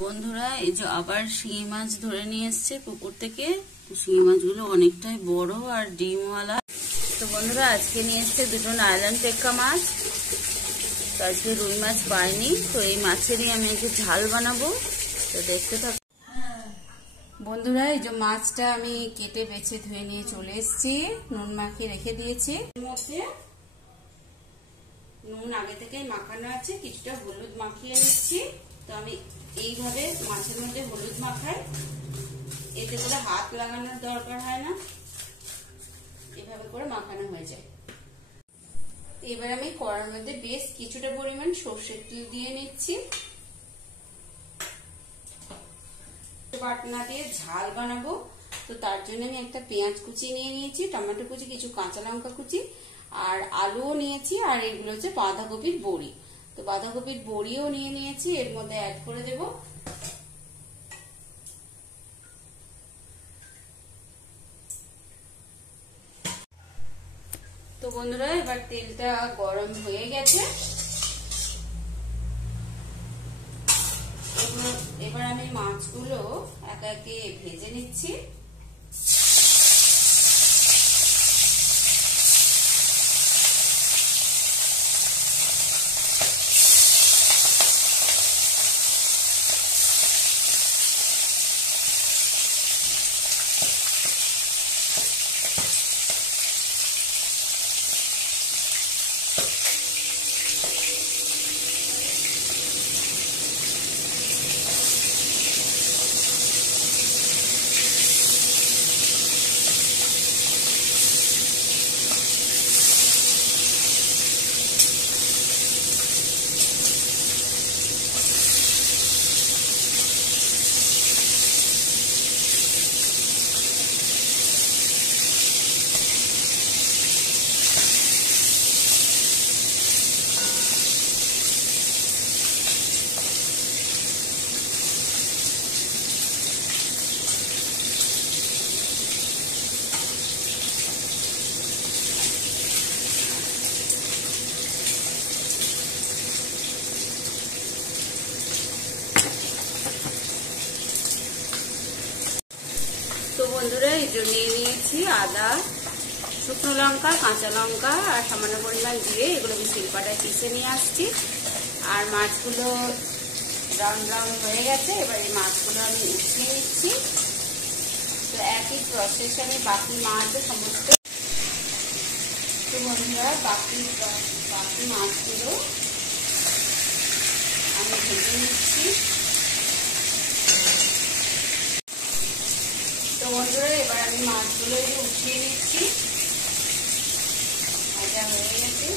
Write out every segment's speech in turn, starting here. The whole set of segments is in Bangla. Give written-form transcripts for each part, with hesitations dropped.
বন্ধুরা এই যে আবার শিঙি মাছ ধরে নিয়ে এসছে পুকুর থেকে। শিঙি মাছগুলো অনেকটাই বড় আর ডিমওয়ালা। তো বন্ধুরা আজকে নিয়ে এসছে দুটো নাইলন টেক্কা মাছ। তো আজকে রুই মাছ পাইনি, তো এই মাছেরই আমি একটু ঝাল বানাবো, তো দেখতে থাকো। বন্ধুরা এই যে মাছটা আমি কেটে বেছে ধুয়ে নিয়ে চলে এসেছি, নুন মাখিয়ে রেখে দিয়েছি। এর মধ্যে নুন আগে থেকেই মাখানো আছে, কিছুটা হলুদ মাখিয়ে নিচ্ছি। তো আমি এইভাবে মাছের মধ্যে হলুদ মাখাই, এতে করে হাত লাগানোর দরকার হয় না, এভাবে করে মাখানো হয়ে যায়। এবার আমি কড়ার মধ্যে বেশ কিছুটা পরিমাণ সর্ষের তেল দিয়ে নিচ্ছি। বাটনা দিয়ে ঝাল বানাবো, তো তার জন্য আমি একটা পেঁয়াজ কুচি নিয়ে নিয়েছি, টমেটো কুচি, কিছু কাঁচা লঙ্কা কুচি আর আলুও নিয়েছি, আর এগুলো হচ্ছে বাঁধাকপির বড়ি। তো বাঁধাকপির বড়িও নিয়ে নিয়েছি, এর মধ্যে অ্যাড করে দেব। তো বন্ধুরা এবার তেলটা গরম হয়ে গেছে, এবার আমি মাছগুলো একে একে ভেজে নিচ্ছি। তো বন্ধুরা এই যে নিয়ে নিয়েছি আদা, শুকনো লঙ্কা, কাঁচা লঙ্কা আর সামান্য পরিমাণ জিরে, এগুলো আমি শিলপাটায় পিষে নিয়ে আসছি। আর মাছগুলো ব্রাউন ব্রাউন হয়ে গেছে, এবার এই মাছগুলো আমি উঠিয়ে নিচ্ছি। তো একই প্রসেস আমি বাকি মাছও সমস্ত। তো বন্ধুরা বাকি মাছগুলো আমি ভেজে নিচ্ছি। তো বন্ধুরা এবার আমি মাছগুলো উঠিয়ে নিচ্ছি, ভাজা হয়ে গেছে।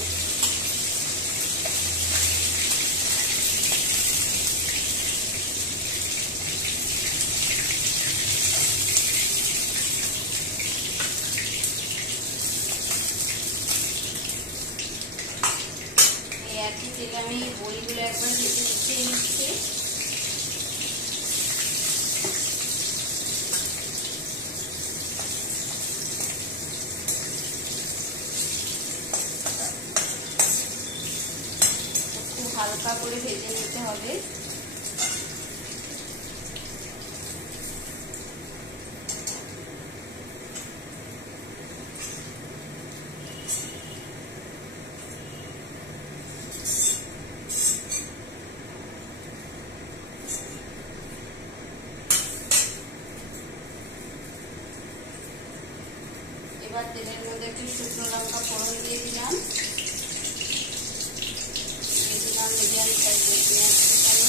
এই একই তেলে আমি বড়িগুলো একবার ভেজে উঠিয়ে নিচ্ছি। হালকা করে ভেজে নিতে হবে। এবার তেলের মধ্যে একটু শুকনো লঙ্কা ফোড়ন দিয়ে দিলাম, মিডিয়াম সাইজের পেঁয়াজ কুচানো,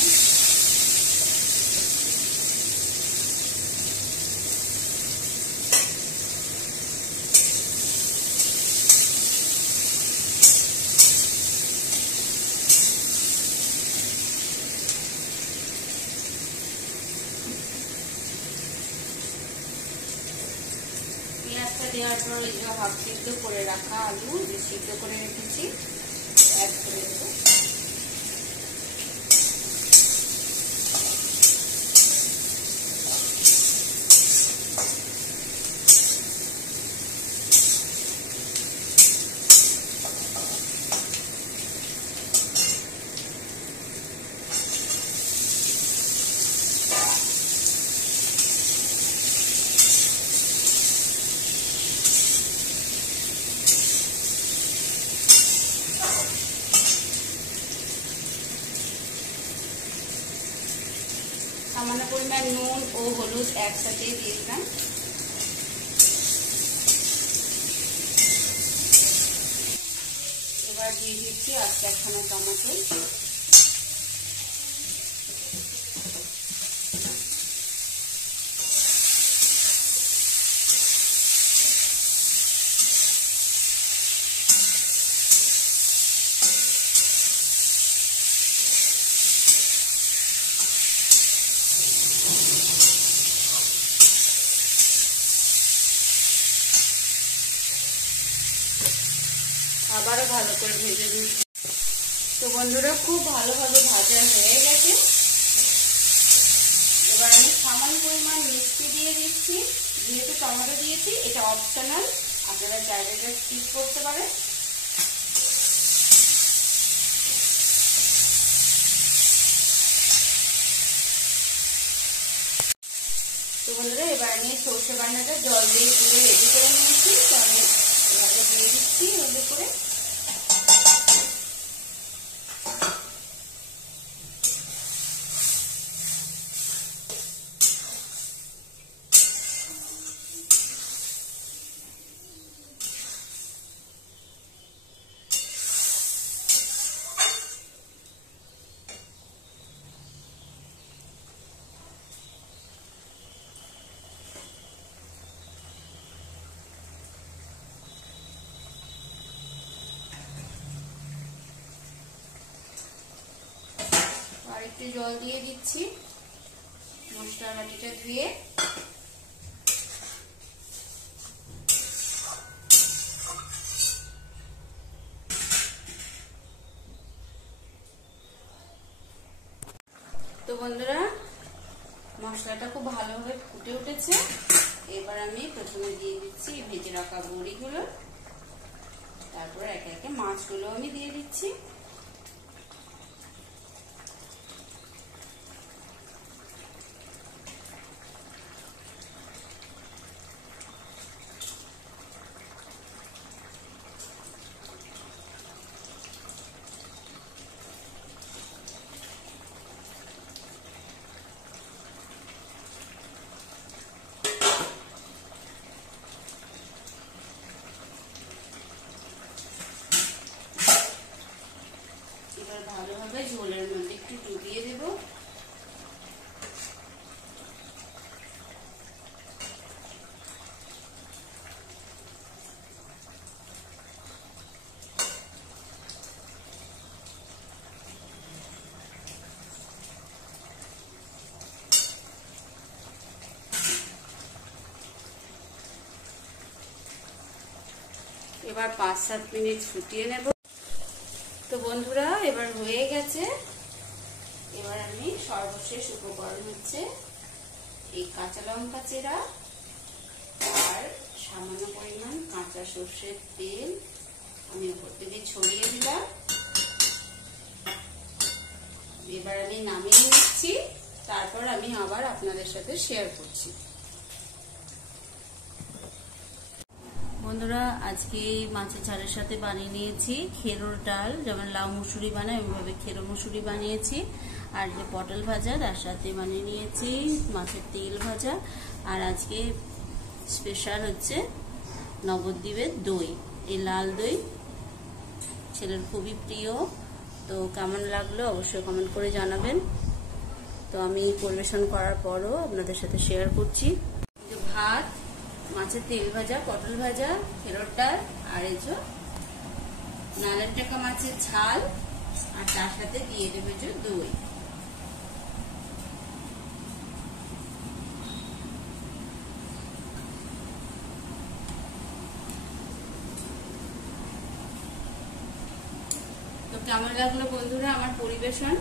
পেঁয়াজটা দেওয়ার পর এই যে হাফ সিদ্ধ করে রাখা আলু যে সিদ্ধ করে রেখেছি অ্যাড করে দেবো। সামান্য পরিমাণ নুন ও হলুদ একসাথে দিয়ে দিলাম। এবার দিয়ে দিচ্ছি আস্তে একখানা টমেটো। আবারও ভালো করে ভেজে দিচ্ছি। তো বন্ধুরা খুব ভালোভাবে ভাজা হয়ে গেছে। এবার আমি সামান্য পরিমাণ মিষ্টি দিয়ে দিচ্ছি। যেহেতু টমেটো দিয়েছি এটা অপশনাল, আপনারা চাইলে এটা স্কিপ করতে পারেন। তো বন্ধুরা এবার আমি সর্ষে বান্নাটা জল দিয়ে গুলে রেডি করে নিয়েছি। তো আমি এভাবে দিয়ে দিচ্ছি এভাবে করে। একটু জল দিয়ে দিচ্ছি মশলা বাটিটা ধুয়ে। তো বন্ধুরা মশলাটা খুব ভালোভাবে ফুটে উঠেছে। এবার আমি প্রথমে দিয়ে দিচ্ছি ভেজে রাখা বড়িগুলো, তারপর একে একে মাছগুলো আমি দিয়ে দিচ্ছি। ভালোভাবে ঝোলের মধ্যে একটু ডুবিয়ে দেব। এবার 5-7 মিনিট ফুটিয়ে নেব। তো বন্ধুরা এবার হয়ে গেছে। এবার আমি সর্বশেষ উপকরণ হচ্ছে এই কাঁচা লঙ্কা চেরা আর সামান্য পরিমাণ কাঁচা সর্ষের তেল আমি উপর থেকে ছড়িয়ে দিলাম। এবার আমি নামিয়ে নিচ্ছি, তারপর আমি আবার আপনাদের সাথে শেয়ার করছি। বন্ধুরা আজকে মাছের ঝালের সাথে বানিয়ে নিয়েছি খেরোর ডাল, যেমন লাউ মুসুরি বানায় ওইভাবে খেরো মুসুরি বানিয়েছি। আর যে পটল ভাজা তার সাথে বানিয়ে নিয়েছি মাছের তেল ভাজা। আর আজকে স্পেশাল হচ্ছে নবদ্বীপের দই, এই লাল দই ছেলের খুবই প্রিয়। তো কেমন লাগলো অবশ্যই কমেন্ট করে জানাবেন। তো আমি পরিবেশন করার পরও আপনাদের সাথে শেয়ার করছি। ভাত, মাছের তেল ভাজা, পটল ভাজা, খেরোর ডাল আর এই যে নালের টাকা মাছের ঝাল, আর তার সাথে দিয়ে দেবে যে দই। তো কেমন লাগলো বন্ধুরা আমার পরিবেশন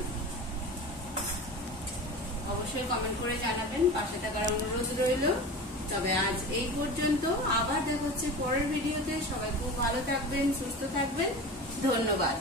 অবশ্যই কমেন্ট করে জানাবেন, পাশে থাকার অনুরোধ রইল। তবে আজ এই পর্যন্ত, আবার দেখা হচ্ছে পরের ভিডিওতে। সবাই খুব ভালো থাকবেন, সুস্থ থাকবেন, ধন্যবাদ।